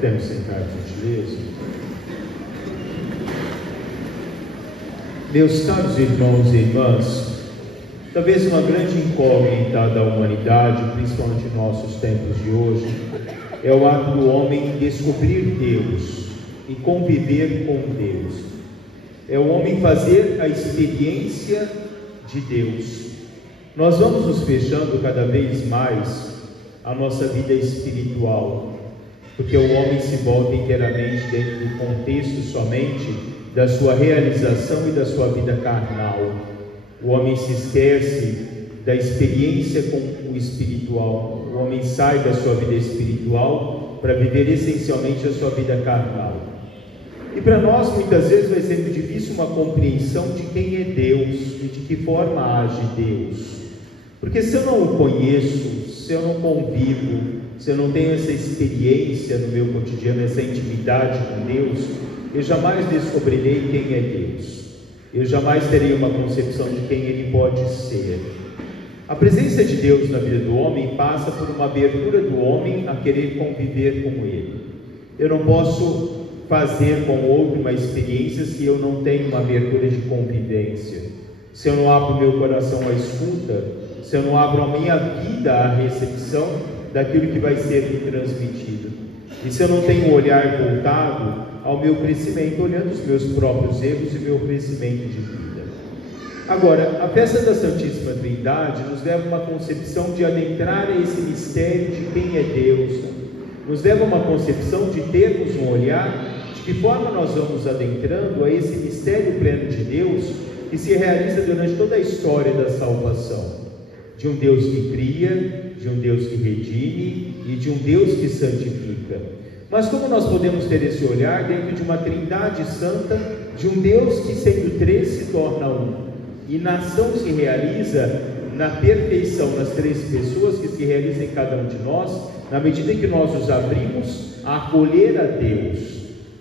Podemos sentar, por gentileza. Meus caros irmãos e irmãs, talvez uma grande incógnita da humanidade, principalmente em nossos tempos de hoje, é o ato do homem descobrir Deus e conviver com Deus. É o homem fazer a experiência de Deus. Nós vamos nos fechando cada vez mais a nossa vida espiritual, porque o homem se volta inteiramente dentro do contexto somente da sua realização e da sua vida carnal. O homem se esquece da experiência com o espiritual. O homem sai da sua vida espiritual para viver essencialmente a sua vida carnal. E para nós muitas vezes vai sendo difícil uma compreensão de quem é Deus e de que forma age Deus. Porque se eu não o conheço, se eu não convivo, se eu não tenho essa experiência no meu cotidiano, essa intimidade com Deus, eu jamais descobrirei quem é Deus. Eu jamais terei uma concepção de quem Ele pode ser. A presença de Deus na vida do homem passa por uma abertura do homem a querer conviver com Ele. Eu não posso fazer com o outro uma experiência se eu não tenho uma abertura de convivência. Se eu não abro o meu coração à escuta, se eu não abro a minha vida à recepção daquilo que vai ser me transmitido, e se eu não tenho um olhar voltado ao meu crescimento, olhando os meus próprios erros e meu crescimento de vida. Agora, a festa da Santíssima Trindade nos leva a uma concepção de adentrar a esse mistério de quem é Deus, nos leva a uma concepção de termos um olhar de que forma nós vamos adentrando a esse mistério pleno de Deus que se realiza durante toda a história da salvação. De um Deus que cria, de um Deus que redime e de um Deus que santifica. Mas como nós podemos ter esse olhar dentro de uma Trindade Santa, de um Deus que sendo três se torna um, e na ação se realiza na perfeição nas três pessoas que se realizam em cada um de nós, na medida em que nós nos abrimos a acolher a Deus.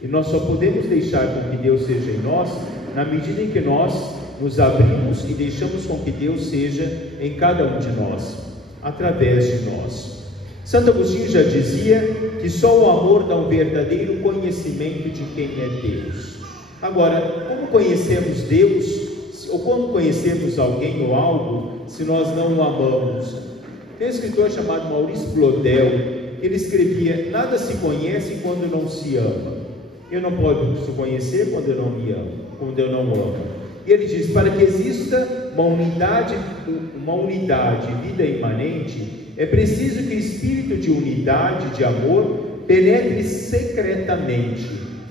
E nós só podemos deixar com que Deus seja em nós na medida em que nós nos abrimos e deixamos com que Deus seja em cada um de nós, através de nós. Santo Agostinho já dizia que só o amor dá um verdadeiro conhecimento de quem é Deus. Agora, como conhecemos Deus, ou como conhecemos alguém ou algo, se nós não o amamos? Tem um escritor chamado Maurice Blodel, ele escrevia: nada se conhece quando não se ama. Eu não posso conhecer quando eu não me amo, quando eu não amo. E ele diz: para que exista uma unidade, vida imanente, é preciso que o espírito de unidade, de amor, penetre secretamente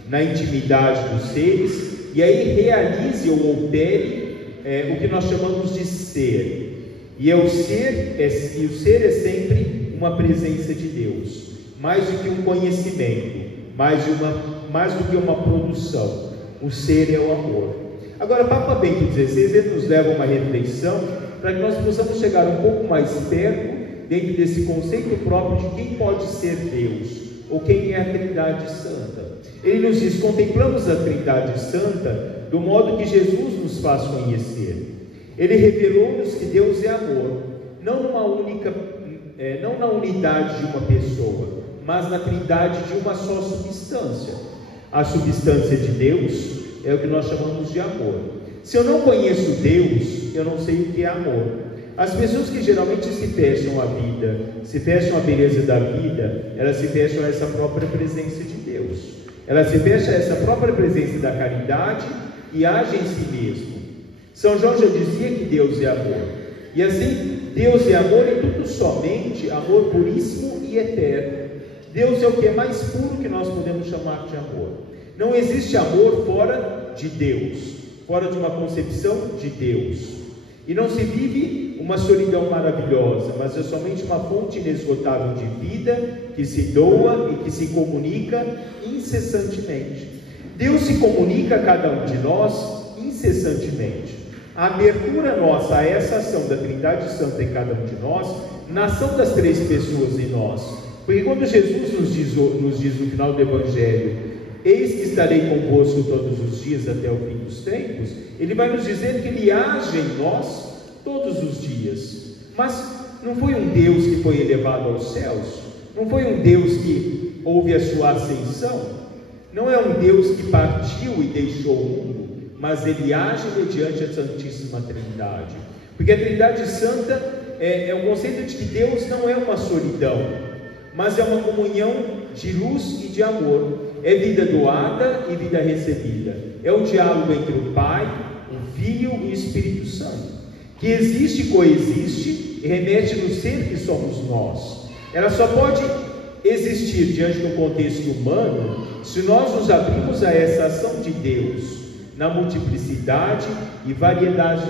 na intimidade dos seres e aí realize ou opere o que nós chamamos de ser. E o ser é sempre uma presença de Deus, mais do que um conhecimento, mais do que uma produção. O ser é o amor. Agora, Papa Bento XVI, ele nos leva a uma reflexão para que nós possamos chegar um pouco mais perto dentro desse conceito próprio de quem pode ser Deus, ou quem é a Trindade Santa. Ele nos diz: contemplamos a Trindade Santa do modo que Jesus nos faz conhecer. Ele revelou-nos que Deus é amor, não na unidade de uma pessoa, mas na Trindade de uma só substância. A substância de Deus é o que nós chamamos de amor. Se eu não conheço Deus, eu não sei o que é amor. As pessoas que geralmente se fecham à vida, se fecham à beleza da vida, elas se fecham a essa própria presença de Deus. Elas se fecham a essa própria presença da caridade e agem em si mesmo. São João já dizia que Deus é amor. E assim, Deus é amor e tudo somente amor puríssimo e eterno. Deus é o que é mais puro que nós podemos chamar de amor. Não existe amor fora de Deus, fora de uma concepção de Deus. E não se vive uma solidão maravilhosa, mas é somente uma fonte inesgotável de vida que se doa e que se comunica incessantemente. Deus se comunica a cada um de nós incessantemente. A abertura nossa a essa ação da Trindade Santa em cada um de nós, na ação das três pessoas em nós. Porque quando Jesus nos diz no final do Evangelho: eis que estarei convosco todos os dias até o fim dos tempos, Ele vai nos dizer que Ele age em nós todos os dias. Mas não foi um Deus que foi elevado aos céus, não foi um Deus que houve a sua ascensão, não é um Deus que partiu e deixou o mundo, mas ele age mediante a Santíssima Trindade. Porque a Trindade Santa é um conceito de que Deus não é uma solidão, mas é uma comunhão de luz e de amor. É vida doada e vida recebida. É o diálogo entre o Pai, o Filho e o Espírito Santo, que existe e coexiste e remete no ser que somos nós. Ela só pode existir diante do contexto humano se nós nos abrimos a essa ação de Deus na multiplicidade e variedade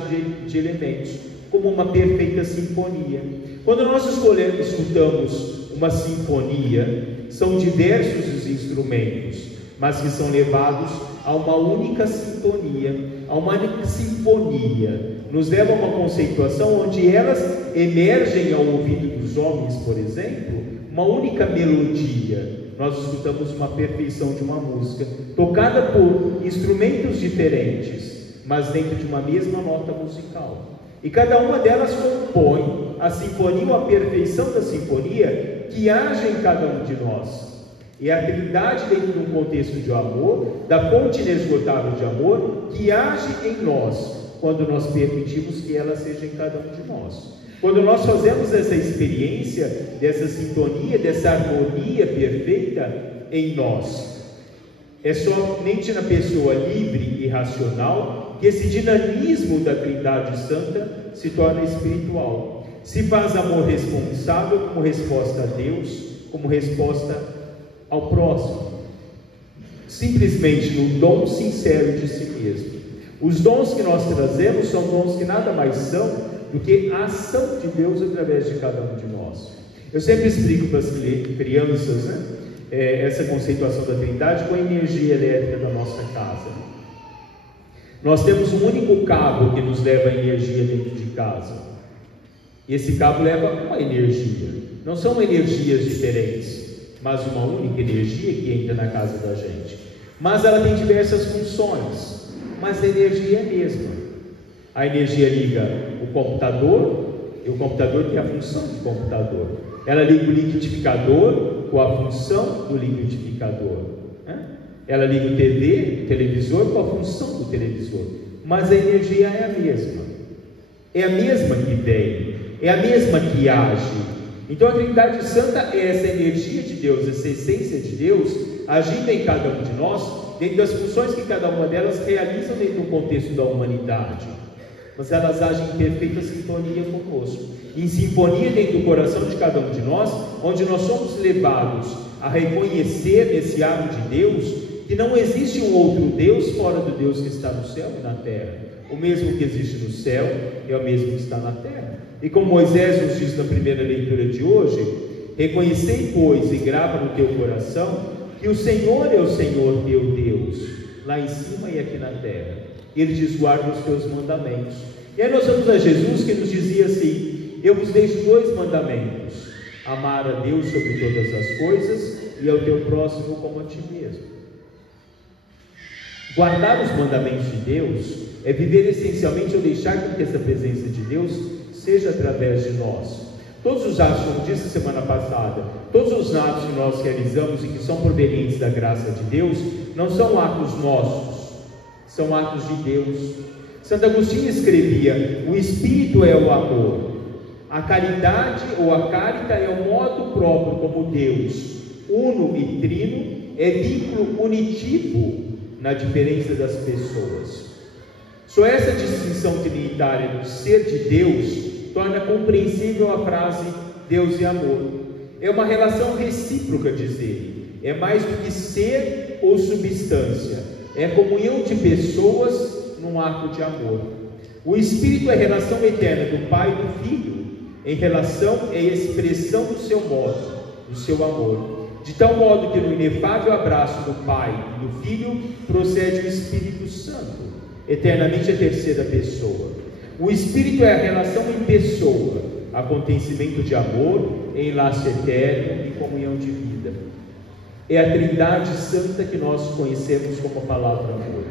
de elementos, como uma perfeita sinfonia. Quando nós escutamos uma sinfonia, são diversos os instrumentos, mas que são levados a uma única sintonia, a uma única sinfonia. Nos leva a uma conceituação onde elas emergem ao ouvido dos homens, por exemplo, uma única melodia. Nós escutamos uma perfeição de uma música, tocada por instrumentos diferentes, mas dentro de uma mesma nota musical. E cada uma delas compõe a sinfonia, ou a perfeição da sinfonia, que age em cada um de nós. E a Trindade, dentro de um contexto de amor, da fonte inesgotável de amor, que age em nós, quando nós permitimos que ela seja em cada um de nós. Quando nós fazemos essa experiência, dessa sintonia, dessa harmonia perfeita em nós, é somente na pessoa livre e racional que esse dinamismo da Trindade Santa se torna espiritual. Se faz amor responsável como resposta a Deus, como resposta ao próximo, simplesmente no dom sincero de si mesmo. Os dons que nós trazemos são dons que nada mais são do que a ação de Deus através de cada um de nós. Eu sempre explico para as crianças, essa conceituação da Trindade com a energia elétrica da nossa casa. Nós temos um único cabo que nos leva a energia dentro de casa. E esse cabo leva uma energia. Não são energias diferentes, mas uma única energia que entra na casa da gente. Mas ela tem diversas funções, mas a energia é a mesma. A energia liga o computador, e o computador tem a função de computador. Ela liga o liquidificador com a função do liquidificador. Ela liga o televisor com a função do televisor. Mas a energia é a mesma. É a mesma que vem, é a mesma que age. Então a Trindade Santa é essa energia de Deus, essa essência de Deus, agindo em cada um de nós, dentro das funções que cada uma delas realizam dentro do contexto da humanidade. Mas elas agem em perfeita sintonia conosco, em sinfonia dentro do coração de cada um de nós, onde nós somos levados a reconhecer nesse ato de Deus que não existe um outro Deus fora do Deus que está no céu e na terra. O mesmo que existe no céu é o mesmo que está na terra. E como Moisés nos diz na primeira leitura de hoje: reconhecei, pois, e grava no teu coração que o Senhor é o Senhor teu Deus, lá em cima e aqui na terra. Ele diz: guarda os teus mandamentos. E aí nós vamos a Jesus, que nos dizia assim: eu vos deixo 2 mandamentos: amar a Deus sobre todas as coisas e ao teu próximo como a ti mesmo. Guardar os mandamentos de Deus é viver essencialmente ou deixar com que essa presença de Deus seja através de nós. Todos os atos, como disse semana passada, todos os atos que nós realizamos e que são provenientes da graça de Deus, não são atos nossos, são atos de Deus. Santo Agostinho escrevia: o Espírito é o amor, a caridade ou a carita é o modo próprio como Deus, uno e trino, é vínculo unitivo na diferença das pessoas. Só essa distinção trinitária do ser de Deus torna compreensível a frase Deus e amor. É uma relação recíproca, diz ele. É mais do que ser ou substância, é comunhão de pessoas num ato de amor. O Espírito é a relação eterna do Pai e do Filho, em relação é a expressão do seu modo, do seu amor, de tal modo que no inefável abraço do Pai e do Filho procede o Espírito Santo, eternamente a terceira pessoa. O Espírito é a relação em pessoa, acontecimento de amor, enlace eterno e comunhão de vida. É a Trindade Santa que nós conhecemos como a palavra amor.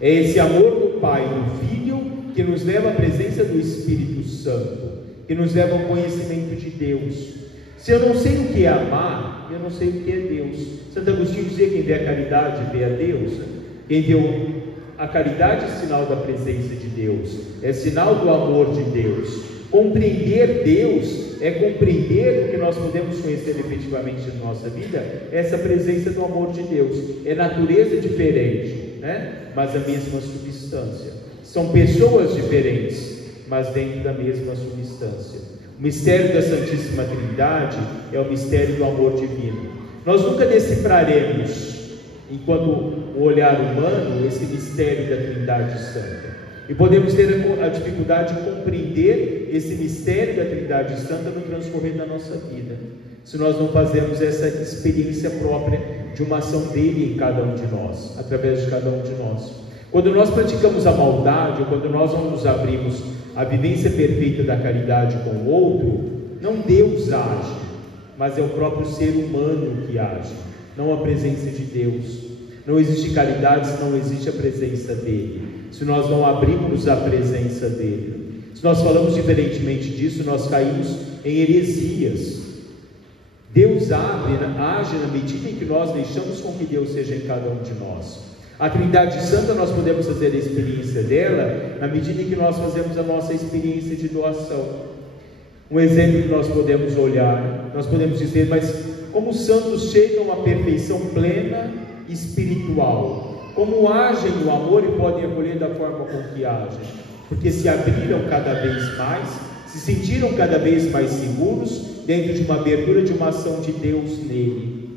É esse amor do Pai e do Filho que nos leva à presença do Espírito Santo, que nos leva ao conhecimento de Deus. Se eu não sei o que é amar, eu não sei o que é Deus. Santo Agostinho dizia que quem vê a caridade vê a Deus. Quem vê a caridade é sinal da presença de Deus, é sinal do amor de Deus. Compreender Deus é compreender o que nós podemos conhecer efetivamente na nossa vida, essa presença do amor de Deus. É natureza diferente, né? Mas a mesma substância. São pessoas diferentes, mas dentro da mesma substância. O mistério da Santíssima Trindade é o mistério do amor divino. Nós nunca decifraremos, enquanto o olhar humano, esse mistério da Trindade Santa. E podemos ter a dificuldade de compreender esse mistério da Trindade Santa no transcorrer da nossa vida, se nós não fazermos essa experiência própria de uma ação dele em cada um de nós, através de cada um de nós. Quando nós praticamos a maldade, ou quando nós não nos abrimos à vivência perfeita da caridade com o outro, não Deus age, mas é o próprio ser humano que age, não a presença de Deus. Não existe caridade se não existe a presença dele, se nós não abrimos a presença dele. Se nós falamos diferentemente disso, nós caímos em heresias. Deus age na medida em que nós deixamos com que Deus seja em cada um de nós. A Trindade Santa nós podemos fazer a experiência dela na medida em que nós fazemos a nossa experiência de doação. Um exemplo que nós podemos olhar, nós podemos dizer, mas como os santos chegam à perfeição plena espiritual? Como agem no amor e podem acolher da forma com que agem? Porque se abriram cada vez mais, se sentiram cada vez mais seguros dentro de uma abertura de uma ação de Deus nele.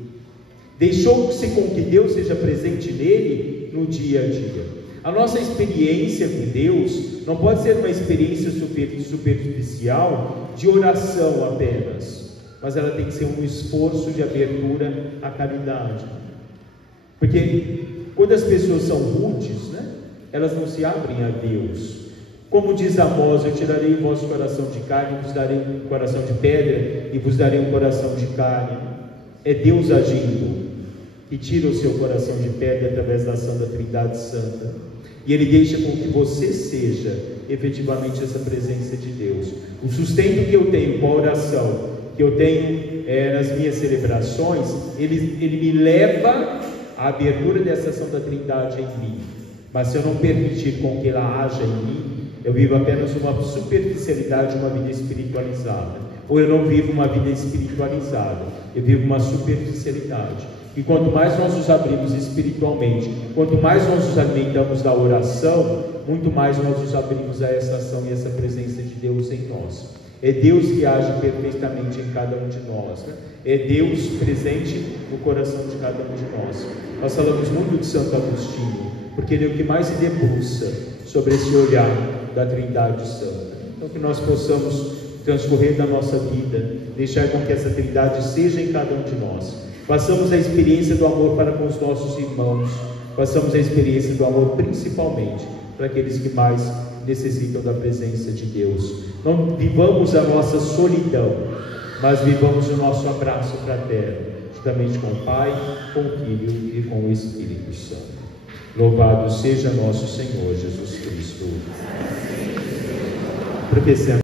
Deixou-se com que Deus seja presente nele no dia a dia. A nossa experiência com Deus não pode ser uma experiência superficial de oração apenas, mas ela tem que ser um esforço de abertura à caridade. Porque quando as pessoas são rudes, elas não se abrem a Deus. Como diz Amós, eu tirarei o vosso coração de carne, vos darei um coração de pedra e vos darei um coração de carne. É Deus agindo, que tira o seu coração de pedra através da ação da Trindade Santa, e Ele deixa com que você seja efetivamente essa presença de Deus. O sustento que eu tenho com a oração, que eu tenho nas minhas celebrações, ele me leva à abertura dessa ação da Trindade em mim. Mas se eu não permitir com que ela haja em mim, eu vivo apenas uma superficialidade, uma vida espiritualizada. Ou eu não vivo uma vida espiritualizada, eu vivo uma superficialidade. E quanto mais nós nos abrimos espiritualmente, quanto mais nós nos alimentamos da oração, muito mais nós nos abrimos a essa ação e essa presença de Deus em nós. É Deus que age perfeitamente em cada um de nós, É Deus presente no coração de cada um de nós. Nós falamos muito de Santo Agostinho, porque ele é o que mais se debruça sobre esse olhar da Trindade Santa. Então que nós possamos transcorrer da nossa vida, deixar com que essa Trindade seja em cada um de nós. Façamos a experiência do amor para com os nossos irmãos, façamos a experiência do amor principalmente para aqueles que mais necessitam da presença de Deus. Não vivamos a nossa solidão, mas vivamos o nosso abraço fraterno, juntamente com o Pai, com o Filho e com o Espírito Santo. Louvado seja nosso Senhor Jesus Cristo. Porque